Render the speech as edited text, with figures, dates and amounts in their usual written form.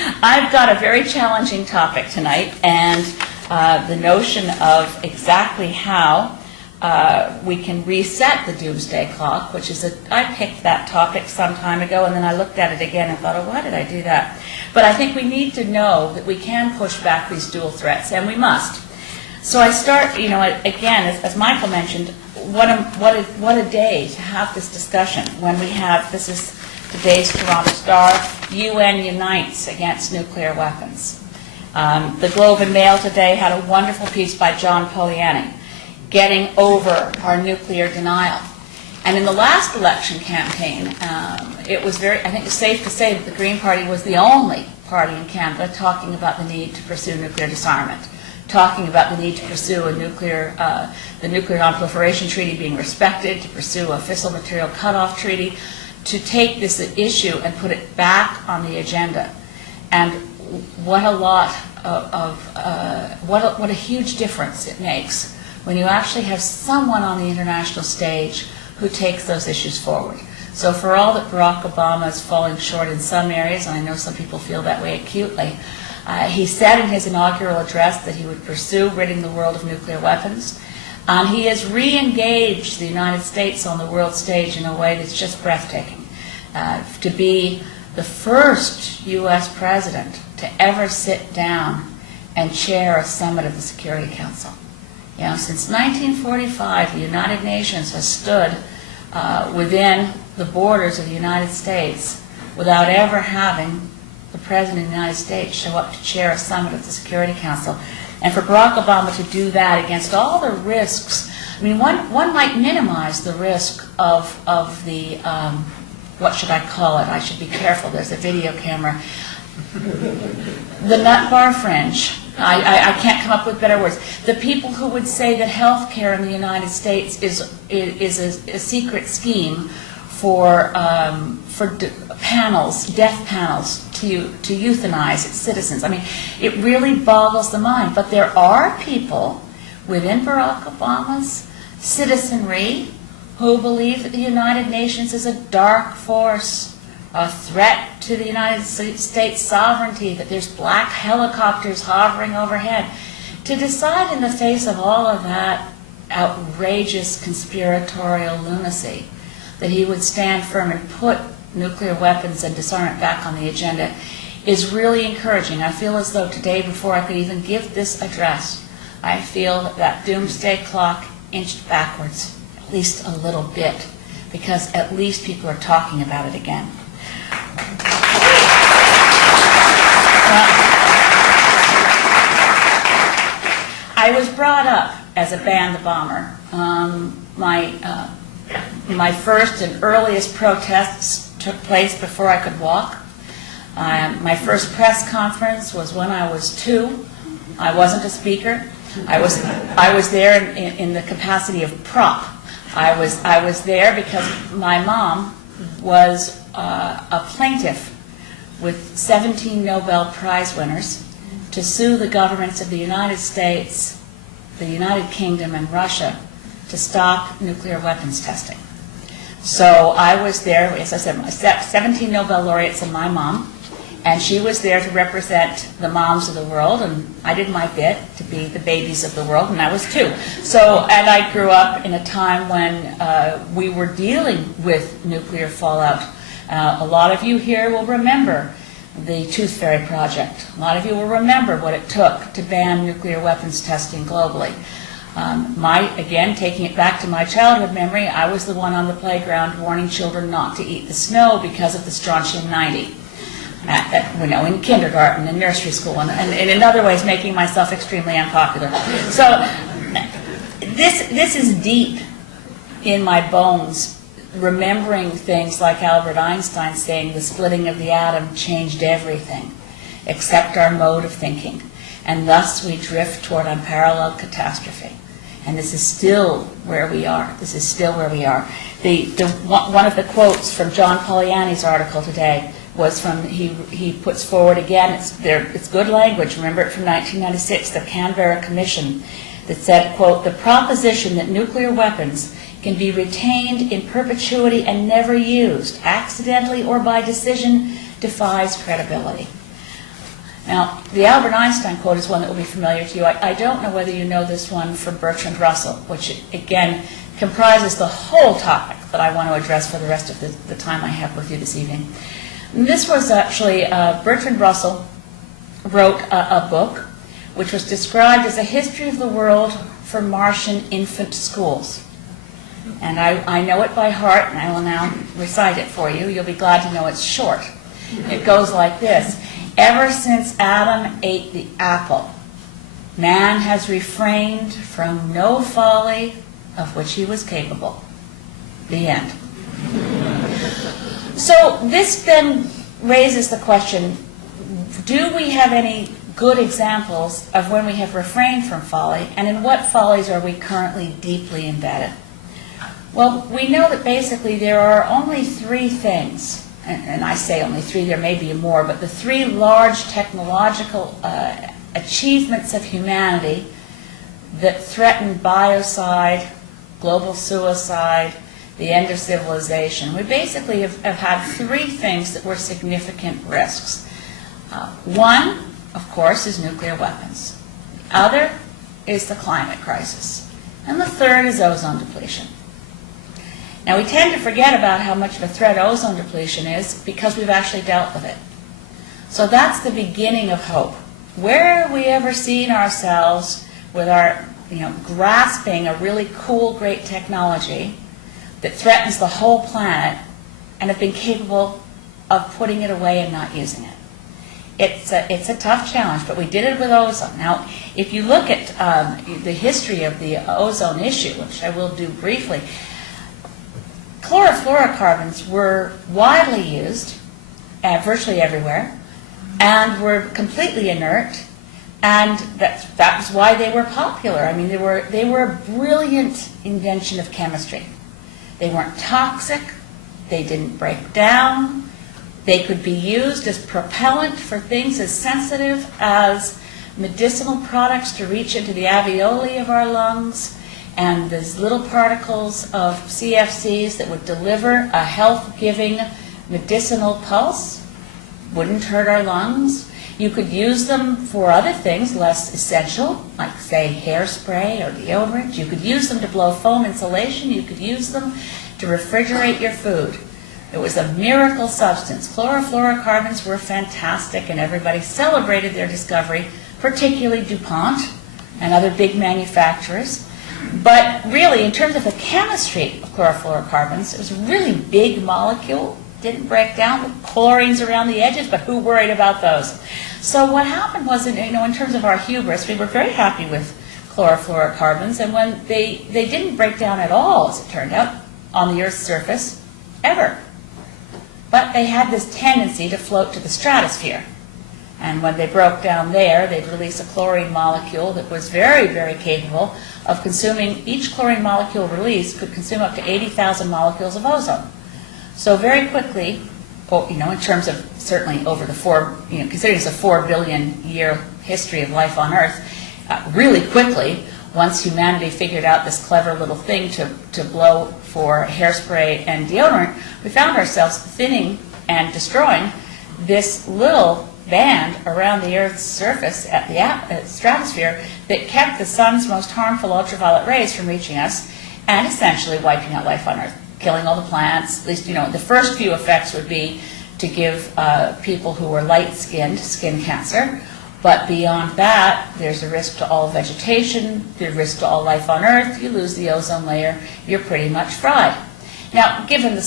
I've got a very challenging topic tonight, and the notion of exactly how we can reset the doomsday clock, which is I picked that topic some time ago, and then I looked at it again and thought, oh, why did I do that? But I think we need to know that we can push back these dual threats, and we must. So I start, again, as Michael mentioned, what a day to have this discussion when we have, this is today's Toronto Star, UN unites against nuclear weapons. The Globe and Mail today had a wonderful piece by John Poliani, getting over our nuclear denial. And in the last election campaign, it was I think it's safe to say that the Green Party was the only party in Canada talking about the need to pursue nuclear disarmament, talking about the need to pursue the Nuclear Non-Proliferation Treaty being respected, to pursue a fissile material cutoff treaty, to take this issue and put it back on the agenda. And what a huge difference it makes when you actually have someone on the international stage who takes those issues forward. So for all that Barack Obama is falling short in some areas, and I know some people feel that way acutely, he said in his inaugural address that he would pursue ridding the world of nuclear weapons. He has re-engaged the United States on the world stage in a way that's just breathtaking. To be the first U.S. president to ever sit down and chair a summit of the Security Council. Since 1945, the United Nations has stood within the borders of the United States without ever having the President of the United States show up to chair a summit of the Security Council. And for Barack Obama to do that against all the risks, I mean, one might minimize the risk of the, what should I call it? I should be careful, there's a video camera. The nut bar fringe. I can't come up with better words. The people who would say that health care in the United States is a secret scheme for death panels to euthanize its citizens. I mean, it really boggles the mind. But there are people within Barack Obama's citizenry who believe that the United Nations is a dark force, a threat to the United States sovereignty, that there's black helicopters hovering overhead. To decide in the face of all of that outrageous conspiratorial lunacy that he would stand firm and put nuclear weapons and disarmament back on the agenda is really encouraging. I feel as though today, before I could even give this address, I feel that doomsday clock inched backwards at least a little bit, because at least people are talking about it again. I was brought up as a ban the bomber. My first and earliest protests took place before I could walk. My first press conference was when I was 2. I wasn't a speaker. I was there in the capacity of prop. I was there because my mom was a plaintiff with 17 Nobel Prize winners to sue the governments of the United States, the United Kingdom, and Russia to stop nuclear weapons testing. So I was there, as I said, 17 Nobel laureates and my mom, and she was there to represent the moms of the world, and I did my bit to be the babies of the world, and I was 2. So, and I grew up in a time when we were dealing with nuclear fallout. A lot of you here will remember the Tooth Fairy Project. A lot of you will remember what it took to ban nuclear weapons testing globally. Again, taking it back to my childhood memory, I was the one on the playground warning children not to eat the snow because of the strontium-90. In kindergarten and nursery school, and in other ways making myself extremely unpopular. So this is deep in my bones, remembering things like Albert Einstein saying the splitting of the atom changed everything except our mode of thinking, and thus we drift toward unparalleled catastrophe. And this is still where we are. This is still where we are. One of the quotes from John Poliani's article today was from, he puts forward again, it's good language, remember it from 1996, the Canberra Commission, that said, quote, "The proposition that nuclear weapons can be retained in perpetuity and never used, accidentally or by decision, defies credibility." Now, the Albert Einstein quote is one that will be familiar to you. I don't know whether you know this one from Bertrand Russell, which, again, comprises the whole topic that I want to address for the rest of the time I have with you this evening. And this was actually, Bertrand Russell wrote a book which was described as a history of the world for Martian infant schools. And I know it by heart, and I will now recite it for you. You'll be glad to know it's short. It goes like this. Ever since Adam ate the apple, man has refrained from no folly of which he was capable. The end. So this then raises the question, do we have any good examples of when we have refrained from folly, and in what follies are we currently deeply embedded? Well, we know that basically there are only three things, and I say only three, there may be more, but the three large technological achievements of humanity that threaten biocide, global suicide, the end of civilization. We basically have had three things that were significant risks. One, of course, is nuclear weapons. The other is the climate crisis. And the third is ozone depletion. Now, we tend to forget about how much of a threat ozone depletion is because we've actually dealt with it. So that's the beginning of hope. Where have we ever seen ourselves with our, grasping a really cool, great technology that threatens the whole planet and have been capable of putting it away and not using it? It's a tough challenge, but we did it with ozone. Now, if you look at the history of the ozone issue, which I will do briefly, chlorofluorocarbons were widely used virtually everywhere and were completely inert, and that was why they were popular. I mean, they were a brilliant invention of chemistry. They weren't toxic, they didn't break down, they could be used as propellant for things as sensitive as medicinal products to reach into the alveoli of our lungs, and these little particles of CFCs that would deliver a health-giving medicinal pulse, wouldn't hurt our lungs. You could use them for other things less essential, like, say, hairspray or deodorant. You could use them to blow foam insulation. You could use them to refrigerate your food. It was a miracle substance. Chlorofluorocarbons were fantastic, and everybody celebrated their discovery, particularly DuPont and other big manufacturers. But really, in terms of the chemistry of chlorofluorocarbons, it was a really big molecule, didn't break down, with chlorines around the edges, but who worried about those? So what happened was, in terms of our hubris, we were very happy with chlorofluorocarbons, and when they didn't break down at all, as it turned out, on the Earth's surface, ever. But they had this tendency to float to the stratosphere. And when they broke down there, they'd release a chlorine molecule that was very, very capable of consuming, each chlorine molecule released could consume up to 80,000 molecules of ozone. So very quickly, in terms of certainly over the considering it's a 4 billion year history of life on Earth, really quickly, once humanity figured out this clever little thing to blow for hairspray and deodorant, we found ourselves thinning and destroying this little band around the Earth's surface at the stratosphere that kept the sun's most harmful ultraviolet rays from reaching us and essentially wiping out life on Earth, killing all the plants. At least, the first few effects would be to give people who were light-skinned skin cancer. But beyond that, there's a risk to all vegetation, there's a risk to all life on Earth. You lose the ozone layer, you're pretty much fried. Now, given the